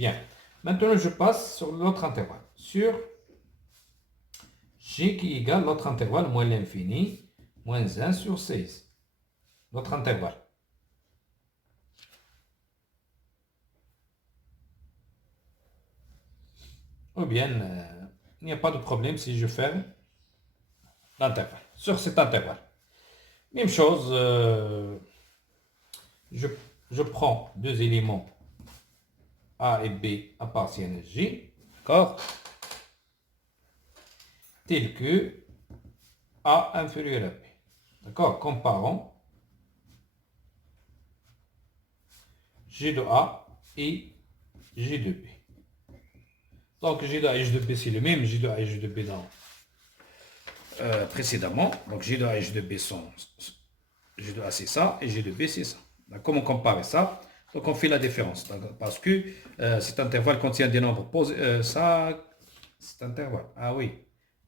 Bien. Maintenant, je passe sur l'autre intervalle. Sur G qui égale l'autre intervalle moins l'infini, moins 1 sur 16. L'autre intervalle. Ou bien, il n'y a pas de problème si je ferme l'intervalle. Sur cet intervalle. Même chose, je, je prends deux éléments A et B appartiennent à J, d'accord, tel que A inférieur à B. D'accord, comparons G de A et G de B. Donc G de A et G de B, c'est le même G de A et G de B dans, précédemment. Donc G de A et G de B sont, G de A c'est ça et G de B c'est ça. Comment comparer ça? Donc on fait la différence. Parce que cet intervalle contient des nombres posés. Cet intervalle. Ah oui.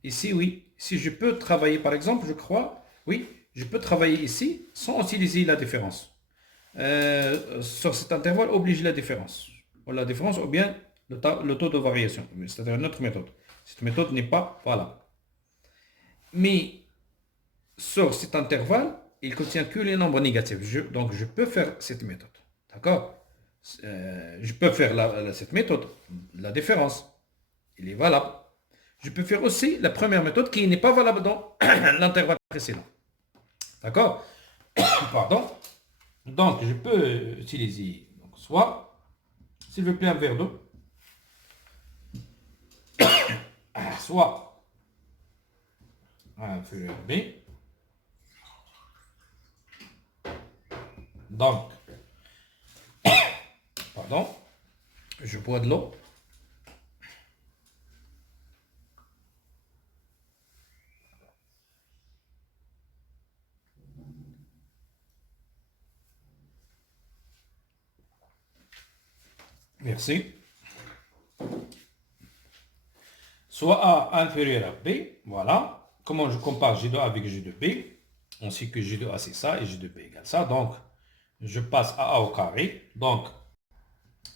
Ici, oui. Si je peux travailler, par exemple, je crois, oui, je peux travailler ici sans utiliser la différence. Sur cet intervalle, oblige la différence. La différence ou bien le taux de variation. C'est-à-dire une autre méthode. Cette méthode n'est pas valable. Mais sur cet intervalle, il contient que les nombres négatifs. Donc, je peux faire cette méthode. D'accord? Je peux faire cette méthode, la différence. Il est valable. Je peux faire aussi la première méthode qui n'est pas valable dans l'intervalle précédent. D'accord? Pardon. Donc, je peux utiliser soit, s'il vous plaît, un verre d'eau, soit un feuille B. Donc, pardon, je bois de l'eau. Merci. Soit A inférieur à B, voilà. Comment je compare G de A avec G de B? On sait que G de A c'est ça et G de B égale ça. Donc, je passe à A au carré. Donc,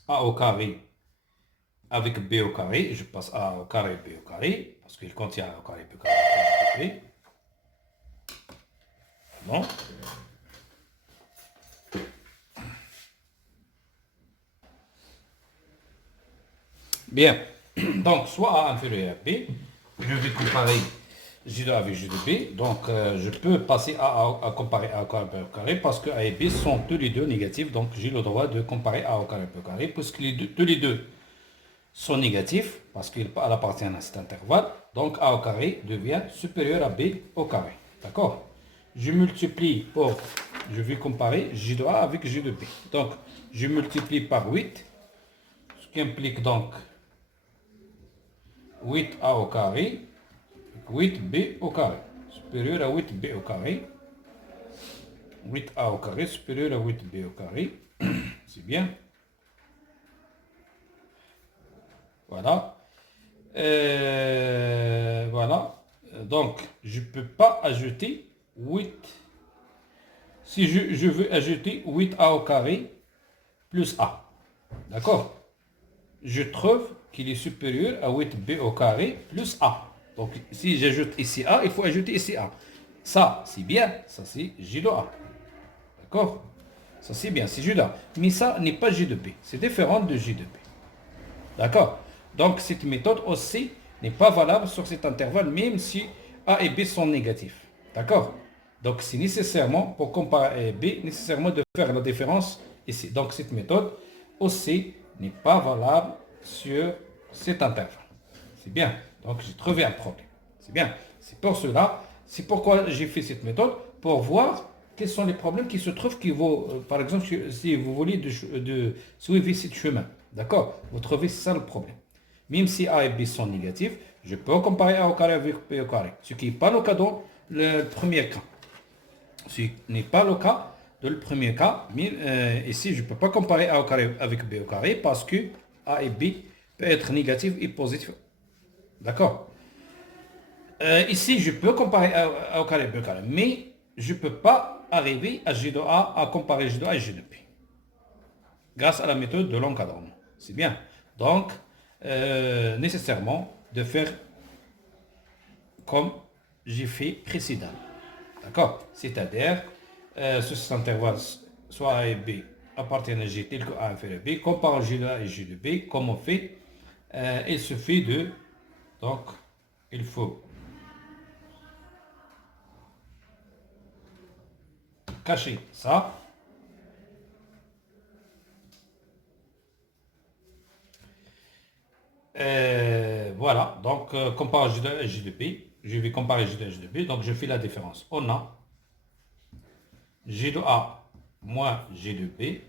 A au carré avec B au carré. Je passe A au carré, B au carré. Parce qu'il contient A au carré, B au carré, B. Non. Bien. Donc, soit A inférieur à B. Je vais comparer G de A avec G de B. Donc, je peux passer à comparer A au carré, B au carré, parce que A et B sont tous les deux négatifs. Donc, j'ai le droit de comparer A au carré, B au carré, puisque tous les deux sont négatifs, parce qu'ils appartiennent à cet intervalle. Donc, A au carré devient supérieur à B au carré. D'accord? Je multiplie je vais comparer G de A avec G de B. Donc, je multiplie par 8, ce qui implique donc 8A au carré, 8B au carré, supérieur à 8B au carré. 8A au carré supérieur à 8B au carré. C'est bien. Voilà. Voilà. Donc, je ne peux pas ajouter 8. Si je veux ajouter 8A au carré plus A. D'accord? Je trouve qu'il est supérieur à 8B au carré plus A. Donc, si j'ajoute ici A, il faut ajouter ici A. Ça, c'est bien. Ça, c'est J de A. D'accord? Ça, c'est bien. C'est J de A. Mais ça n'est pas J de B. C'est différent de J de B. D'accord? Donc, cette méthode aussi n'est pas valable sur cet intervalle, même si A et B sont négatifs. D'accord? Donc, c'est nécessairement, pour comparer A et B, nécessairement de faire la différence ici. Donc, cette méthode aussi n'est pas valable sur cet intervalle. C'est bien. Donc, j'ai trouvé un problème. C'est bien. C'est pour cela, c'est pourquoi j'ai fait cette méthode, pour voir quels sont les problèmes qui se trouvent, par exemple, si vous voulez de suivre ce chemin. D'accord? Vous trouvez ça le problème. Même si A et B sont négatifs, je peux comparer A au carré avec B au carré. Ce qui n'est pas le cas dans le premier cas. Ce n'est pas le cas dans le premier cas. Mais ici, je ne peux pas comparer A au carré avec B au carré parce que A et B peuvent être négatifs et positifs. D'accord? Ici, je peux comparer A au carré et B au carré. Mais je ne peux pas arriver à G de A à comparer G de A et G de B. Grâce à la méthode de l'encadrement. C'est bien. Donc, nécessairement, de faire comme j'ai fait précédemment. D'accord? C'est-à-dire, cet intervalle, soit A et B, appartiennent à G tel que A inférieur à B, comparant G de A et G de B, comme on fait, il suffit de, donc, il faut cacher ça. Voilà, donc compare G de A et G de B, je vais comparer G de A et G de B, donc je fais la différence. On a G de A moins G de B,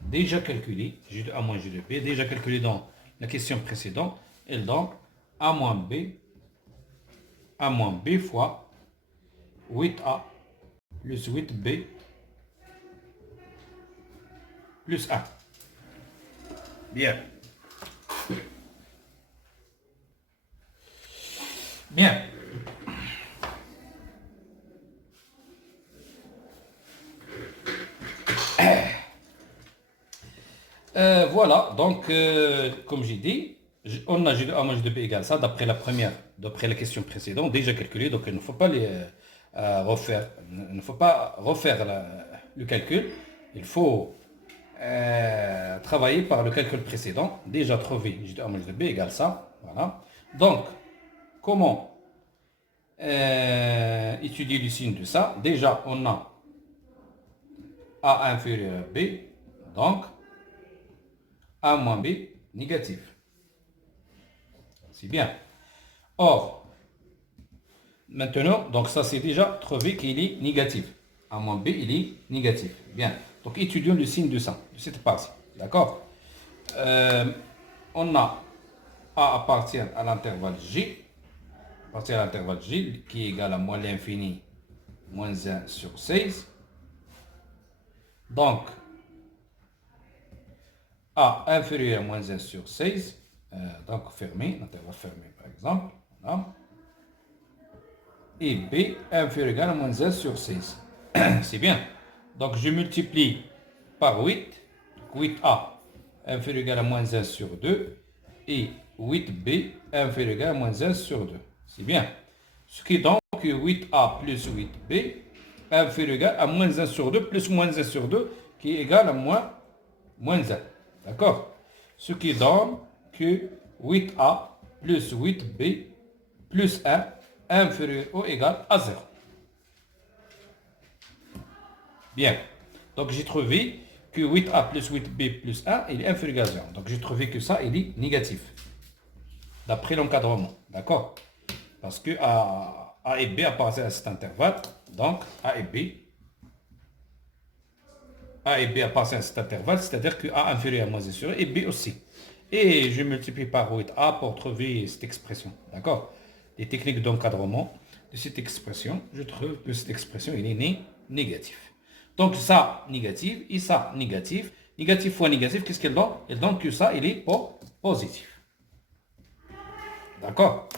déjà calculé, G de A moins G de B, déjà calculé dans la question précédente, et donc A moins B fois 8A plus 8B plus 1. Bien. Bien. Voilà, donc comme j'ai dit, on a G de A moins G de B égale ça d'après la question précédente, déjà calculé, donc il ne faut pas les refaire, il ne faut pas refaire le calcul, il faut travailler par le calcul précédent, déjà trouvé G de A moins G de B égale ça, voilà. Donc, comment étudier le signe de ça? Déjà, on a A inférieur à B, donc A moins B négatif. C'est bien. Or, maintenant, donc ça c'est déjà trouvé qu'il est négatif. A moins B, il est négatif. Bien. Donc étudions le signe de ça, de cette partie. D'accord? On a A appartient à l'intervalle J, appartient à l'intervalle J, qui est égal à moins l'infini, moins 1 sur 16. Donc, A inférieur à moins 1 sur 16, donc fermé, l'intervalle fermé par exemple, voilà. Et B inférieur ou égal à moins 1 sur 16. C'est bien. Donc je multiplie par 8, 8A inférieur ou égal à moins 1 sur 2, et 8B inférieur ou égal à moins 1 sur 2. C'est bien. Ce qui est donc 8A plus 8B inférieur ou égal à moins 1 sur 2 plus moins 1 sur 2 qui est égal à moins 1. D'accord? Ce qui donne que 8A plus 8B plus 1 inférieur ou égal à 0. Bien. Donc j'ai trouvé que 8A plus 8B plus 1, il est inférieur à 0. Donc j'ai trouvé que ça, il est négatif. D'après l'encadrement. D'accord? Parce que A et B appartiennent à cet intervalle. Donc A et B appartiennent à cet intervalle, c'est-à-dire que A inférieur à moins 1 sur 1 et B aussi. Et je multiplie par 8A pour trouver cette expression. D'accord? Les techniques d'encadrement de cette expression, je trouve que cette expression il est négative. Donc ça, négatif, et ça, négatif. Négatif fois négatif, qu'est-ce qu'elle donne? Elle donne que ça, il est positif. D'accord?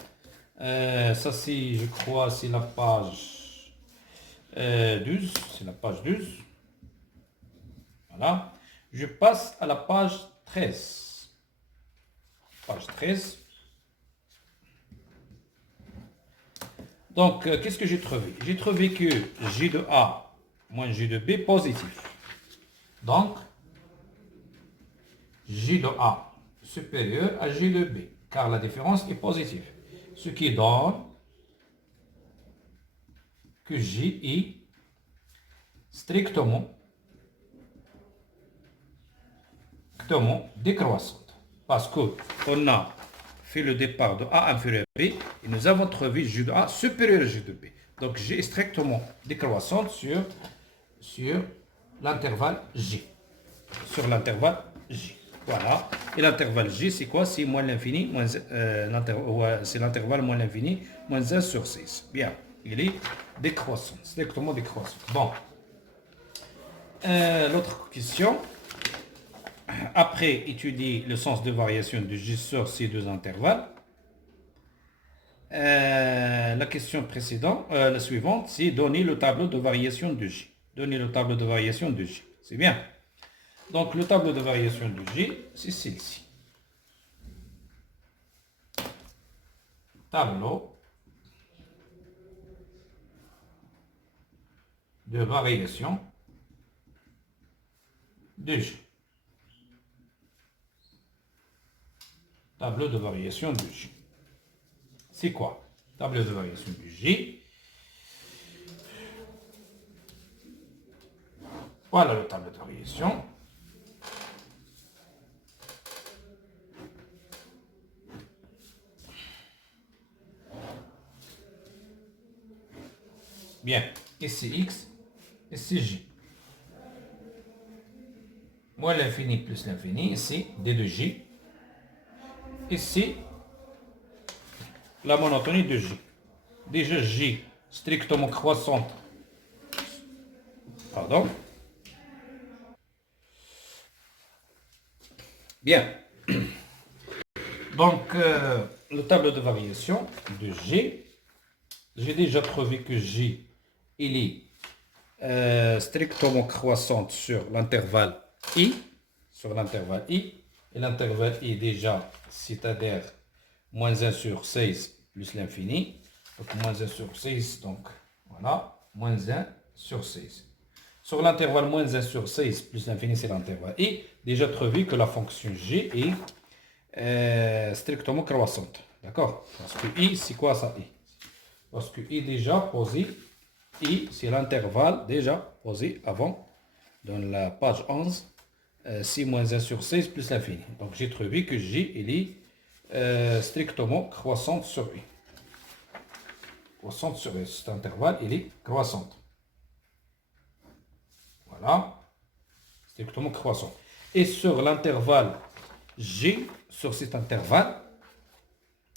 Ça, c'est, je crois, c'est la page 12. C'est la page 12. Voilà. Je passe à la page 13. Page 13. Donc, qu'est-ce que j'ai trouvé? J'ai trouvé que G de A moins G de B positif. Donc, G de A supérieur à G de B, car la différence est positive. Ce qui donne que G est strictement décroissante. Parce qu'on a fait le départ de A inférieur à B et nous avons trouvé G de A supérieur à G de B. Donc G est strictement décroissante sur l'intervalle J. Sur l'intervalle J. Voilà. Et l'intervalle J, c'est quoi? C'est moins l'infini, c'est l'intervalle moins l'infini, moins 1 sur 6. Bien. Il est décroissant, strictement décroissant. Bon. L'autre question. Après étudier le sens de variation de J sur ces deux intervalles, la question précédente, la suivante, c'est donner le tableau de variation de J. Donner le tableau de variation de J. C'est bien. Donc le tableau de variation de J, c'est celle-ci. tableau de variation de G. Tableau de variation de G. C'est quoi? Tableau de variation de G. Voilà le tableau de variation. Bien, ici X, ici J. Moins l'infini plus l'infini, ici D de J. Ici, la monotonie de J. Déjà J strictement croissante. Pardon. Bien. Donc, le tableau de variation de G. J'ai déjà prouvé que J, il est strictement croissante sur l'intervalle I. Sur l'intervalle I. Et l'intervalle I déjà, c'est-à-dire moins 1 sur 16 plus l'infini. Donc, moins 1 sur 16, donc voilà, moins 1 sur 16. Sur l'intervalle moins 1 sur 16 plus l'infini, c'est l'intervalle I. Déjà prouvé que la fonction G est strictement croissante. D'accord? Parce que I, c'est quoi ça I? Parce que I déjà posé, I, c'est l'intervalle déjà posé avant, dans la page 11, 6 moins 1 sur 16 plus l'infini. Donc j'ai trouvé que J, il est strictement croissante sur I. Croissante sur I. Cet intervalle, il est croissante. Voilà. Strictement croissant. Et sur l'intervalle G, sur cet intervalle,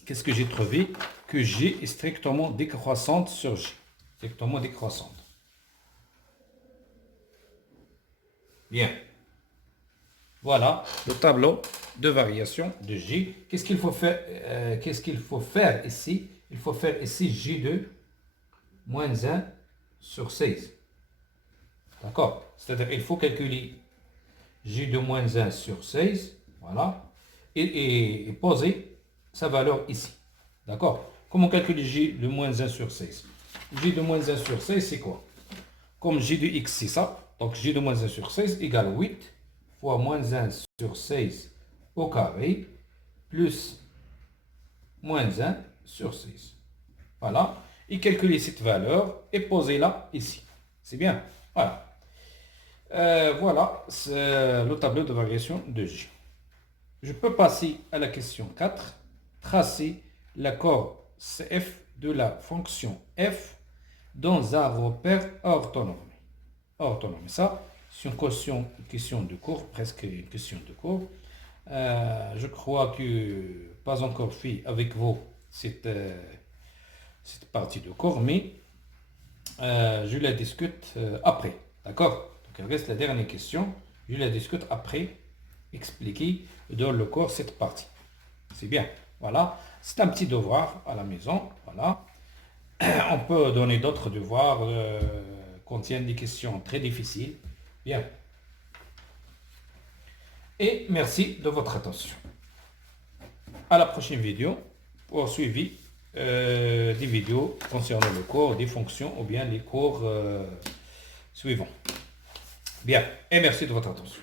qu'est-ce que j'ai trouvé? Que G est strictement décroissante sur G. Strictement décroissante. Bien. Voilà le tableau de variation de J. Qu'est-ce qu'il faut faire ici? Il faut faire ici J de moins 1 sur 16. D'accord? C'est-à-dire il faut calculer J de moins 1 sur 16. Voilà. Et poser sa valeur ici. D'accord? Comment calculer J de moins 1 sur 16? J de moins 1 sur 16, c'est quoi? Comme J de X, c'est ça. Donc J de moins 1 sur 16 égale 8 fois moins 1 sur 16 au carré plus moins 1 sur 16. Voilà. Et calculer cette valeur et poser-la ici. C'est bien. Voilà. Voilà, c'est le tableau de variation de J. Je peux passer à la question 4. Tracer l'accord CF de la fonction f dans un repère orthonormé. Orthonormé, ça, c'est une question de cours, presque une question de cours. Je crois que pas encore fait avec vous cette partie de cours, mais je la discute après. D'accord? Donc, il reste la dernière question. Je la discute après expliquer dans le cours cette partie. C'est bien. Voilà. C'est un petit devoir à la maison. Voilà. On peut donner d'autres devoirs contiennent des questions très difficiles. Bien. Et merci de votre attention. À la prochaine vidéo pour suivi des vidéos concernant le cours, des fonctions ou bien les cours suivants. Bien. Et merci de votre attention.